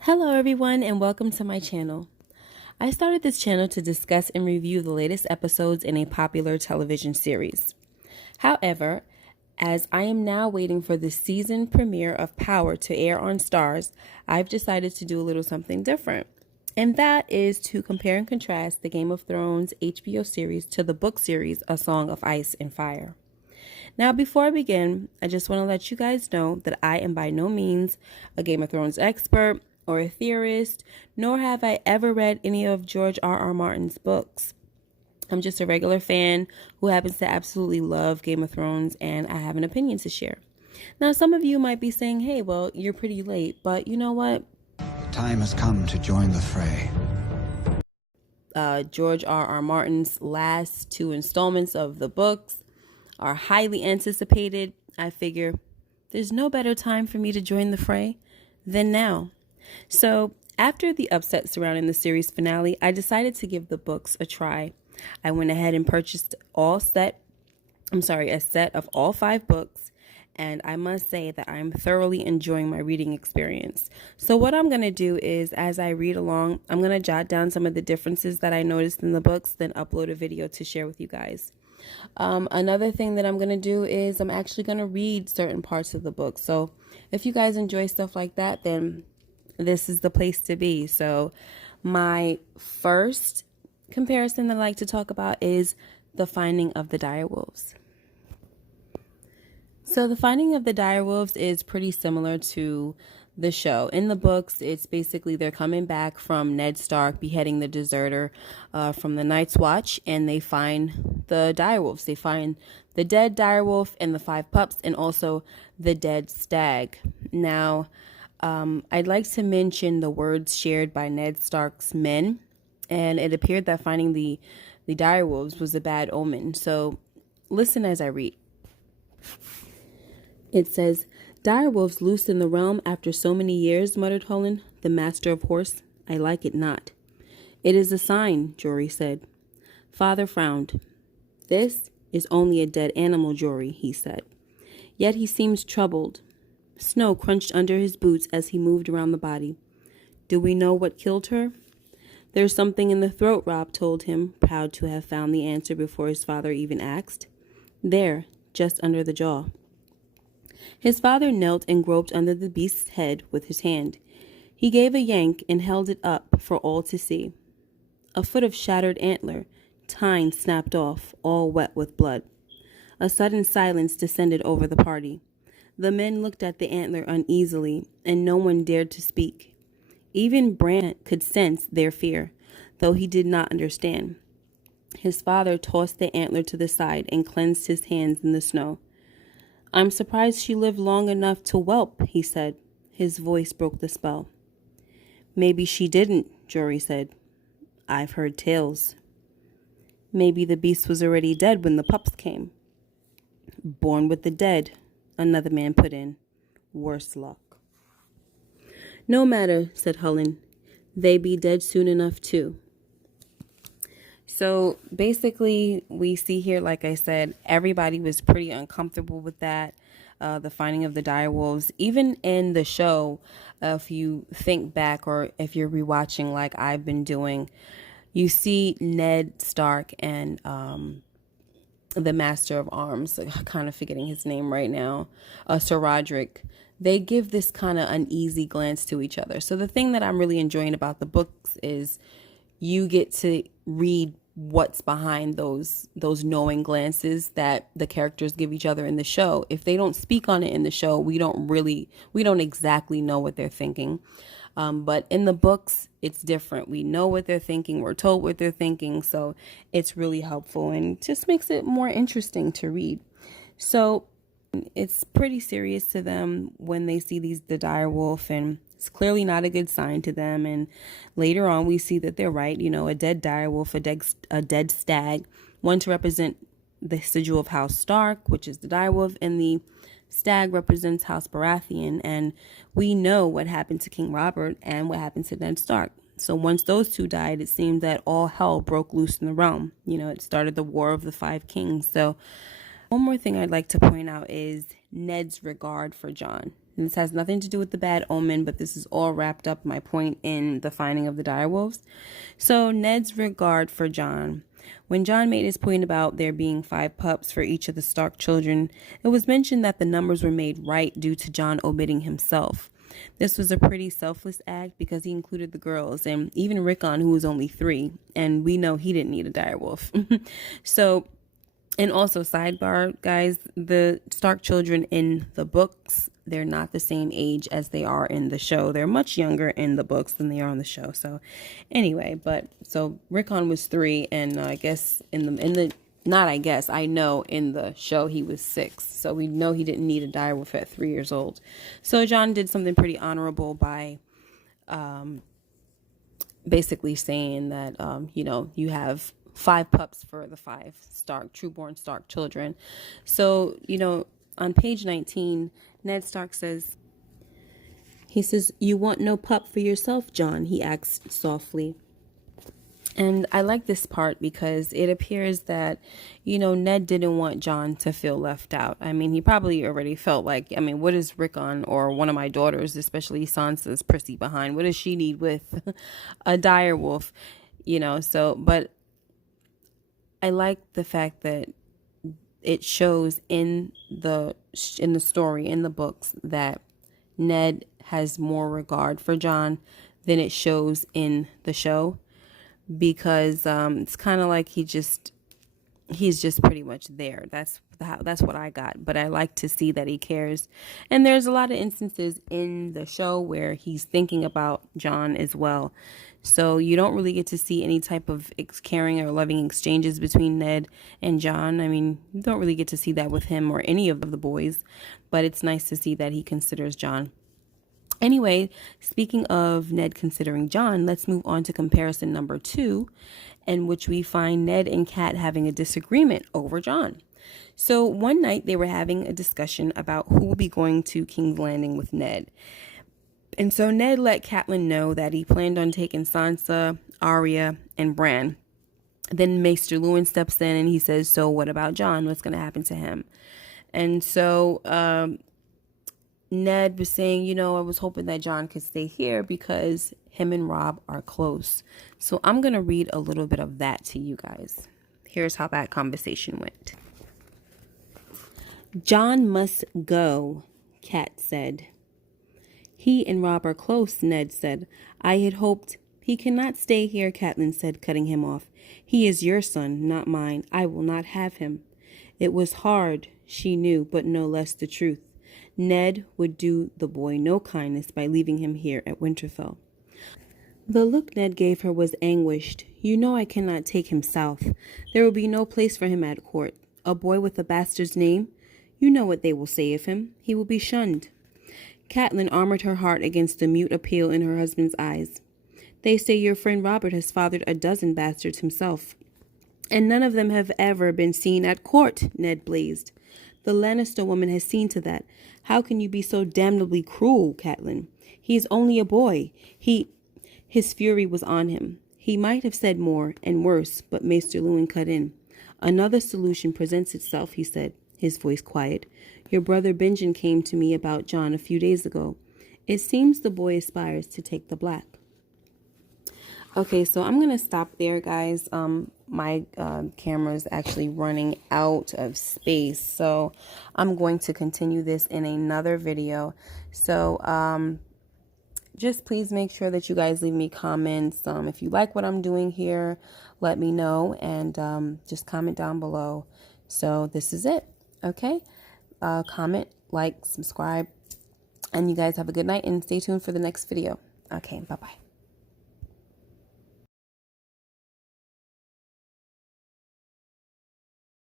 Hello everyone and welcome to my channel. I started this channel to discuss and review the latest episodes in a popular television series. However, as I am now waiting for the season premiere of Power to air on Stars, I've decided to do a little something different. And that is to compare and contrast the Game of Thrones HBO series to the book series A Song of Ice and Fire. Now, before I begin, I just want to let you guys know that I am by no means a Game of Thrones expert or a theorist, nor have I ever read any of George R.R. Martin's books. I'm just a regular fan who happens to absolutely love Game of Thrones, and I have an opinion to share. Now, some of you might be saying, hey, well, you're pretty late, but you know what? The time has come to join the fray. George R.R. Martin's last two installments of the books are highly anticipated. I figure there's no better time for me to join the fray than now. So after the upset surrounding the series finale, I decided to give the books a try. I went ahead and purchased a set of all 5 books, and I must say that I'm thoroughly enjoying my reading experience. So what I'm going to do is, as I read along, I'm going to jot down some of the differences that I noticed in the books, then upload a video to share with you guys. Another thing that I'm going to do is I'm actually going to read certain parts of the book. So if you guys enjoy stuff like that, then this is the place to be. So my first comparison that I like to talk about is the finding of the Direwolves. So the finding of the Direwolves is pretty similar to the show. In the books, it's basically they're coming back from Ned Stark beheading the deserter from the Night's Watch, and they find the Direwolves. They find the dead Direwolf and the 5 pups, and also the dead stag. Now, I'd like to mention the words shared by Ned Stark's men, and it appeared that finding the Direwolves was a bad omen. So listen as I read. It says, "Direwolves loosed in the realm after so many years," muttered Hullen, the master of horse. "I like it not." "It is a sign," Jory said. Father frowned. "This is only a dead animal, Jory," he said. Yet he seemed troubled. Snow crunched under his boots as he moved around the body. "Do we know what killed her?" "There's something in the throat," Robb told him, proud to have found the answer before his father even asked. "There, just under the jaw." His father knelt and groped under the beast's head with his hand. He gave a yank and held it up for all to see. A foot of shattered antler, tine snapped off, all wet with blood. A sudden silence descended over the party. The men looked at the antler uneasily, and no one dared to speak. Even Bran could sense their fear, though he did not understand. His father tossed the antler to the side and cleansed his hands in the snow. "I'm surprised she lived long enough to whelp," he said. His voice broke the spell. "Maybe she didn't," Jory said. "I've heard tales." "Maybe the beast was already dead when the pups came." "Born with the dead," another man put in. "Worse luck." "No matter," said Hullen. "They be dead soon enough, too." So basically, we see here, like I said, everybody was pretty uncomfortable with that, the finding of the direwolves. Even in the show, if you think back or if you're rewatching like I've been doing, you see Ned Stark and the Master of Arms, kind of forgetting his name right now, Sir Roderick. They give this kind of uneasy glance to each other. So the thing that I'm really enjoying about the books is you get to read what's behind those knowing glances that the characters give each other in the show. If they don't speak on it in the show, we don't exactly know what they're thinking. But in the books, it's different. We know what they're thinking. We're told what they're thinking. So it's really helpful and just makes it more interesting to read. So it's pretty serious to them when they see the dire wolf, and it's clearly not a good sign to them. And later on, we see that they're right. You know, a dead dire wolf, a dead stag, one to represent the sigil of House Stark, which is the dire wolf, and the stag represents House Baratheon. And we know what happened to King Robert and what happened to Ned Stark. So once those two died, it seemed that all hell broke loose in the realm. You know, it started the War of the Five Kings. So one more thing I'd like to point out is Ned's regard for Jon. And this has nothing to do with the bad omen, but this is all wrapped up, my point, in the finding of the direwolves. So Ned's regard for Jon. When Jon made his point about there being 5 pups for each of the Stark children, it was mentioned that the numbers were made right due to Jon omitting himself. This was a pretty selfless act because he included the girls and even Rickon, who was only 3, and we know he didn't need a direwolf. So, and also sidebar, guys, the Stark children in the books, they're not the same age as they are in the show. They're much younger in the books than they are on the show. So anyway, but so Rickon was 3, and I guess I know in the show he was 6. So we know he didn't need a direwolf at 3 years old. So Jon did something pretty honorable by basically saying that, you have 5 pups for the 5 trueborn Stark children. So, on page 19, Ned Stark says, "You want no pup for yourself, Jon?" he asks softly. And I like this part because it appears that, Ned didn't want Jon to feel left out. I mean, he probably already felt like, what is Rickon or one of my daughters, especially Sansa's prissy behind? What does she need with a direwolf? But I like the fact that it shows in the story, in the books, that Ned has more regard for Jon than it shows in the show. Because it's kind of like he's just pretty much there. That's what I got. But I like to see that he cares. And there's a lot of instances in the show where he's thinking about Jon as well. So you don't really get to see any type of caring or loving exchanges between Ned and Jon. I mean, you don't really get to see that with him or any of the boys. But it's nice to see that he considers Jon. Anyway, speaking of Ned considering Jon, let's move on to comparison number 2, in which we find Ned and Cat having a disagreement over Jon. So one night they were having a discussion about who will be going to King's Landing with Ned. And so Ned let Catelyn know that he planned on taking Sansa, Arya, and Bran. Then Maester Luwin steps in and he says, "So what about Jon? What's going to happen to him?" And so Ned was saying, I was hoping that Jon could stay here because him and Robb are close. So I'm going to read a little bit of that to you guys. Here's how that conversation went. "Jon must go," Cat said. "He and Robb are close," Ned said. "I had hoped—" "He cannot stay here," Catelyn said, cutting him off. "He is your son, not mine. I will not have him." It was hard, she knew, but no less the truth. Ned would do the boy no kindness by leaving him here at Winterfell. The look Ned gave her was anguished. "You know I cannot take him south. There will be no place for him at court. A boy with a bastard's name? You know what they will say of him. He will be shunned." Catelyn armored her heart against the mute appeal in her husband's eyes. "They say your friend Robert has fathered a dozen bastards himself. And none of them have ever been seen at court," Ned blazed. "The Lannister woman has seen to that. How can you be so damnably cruel, Catelyn? He is only a boy. His fury was on him. He might have said more and worse, but Maester Luwin cut in. "Another solution presents itself," he said, his voice quiet. "Your brother Benjen came to me about Jon a few days ago. It seems the boy aspires to take the black." Okay, so I'm going to stop there, guys. My camera is actually running out of space, so I'm going to continue this in another video. So just please make sure that you guys leave me comments. If you like what I'm doing here, let me know, and just comment down below. So this is it. Okay, comment, like, subscribe, and you guys have a good night, and stay tuned for the next video. Okay, bye-bye.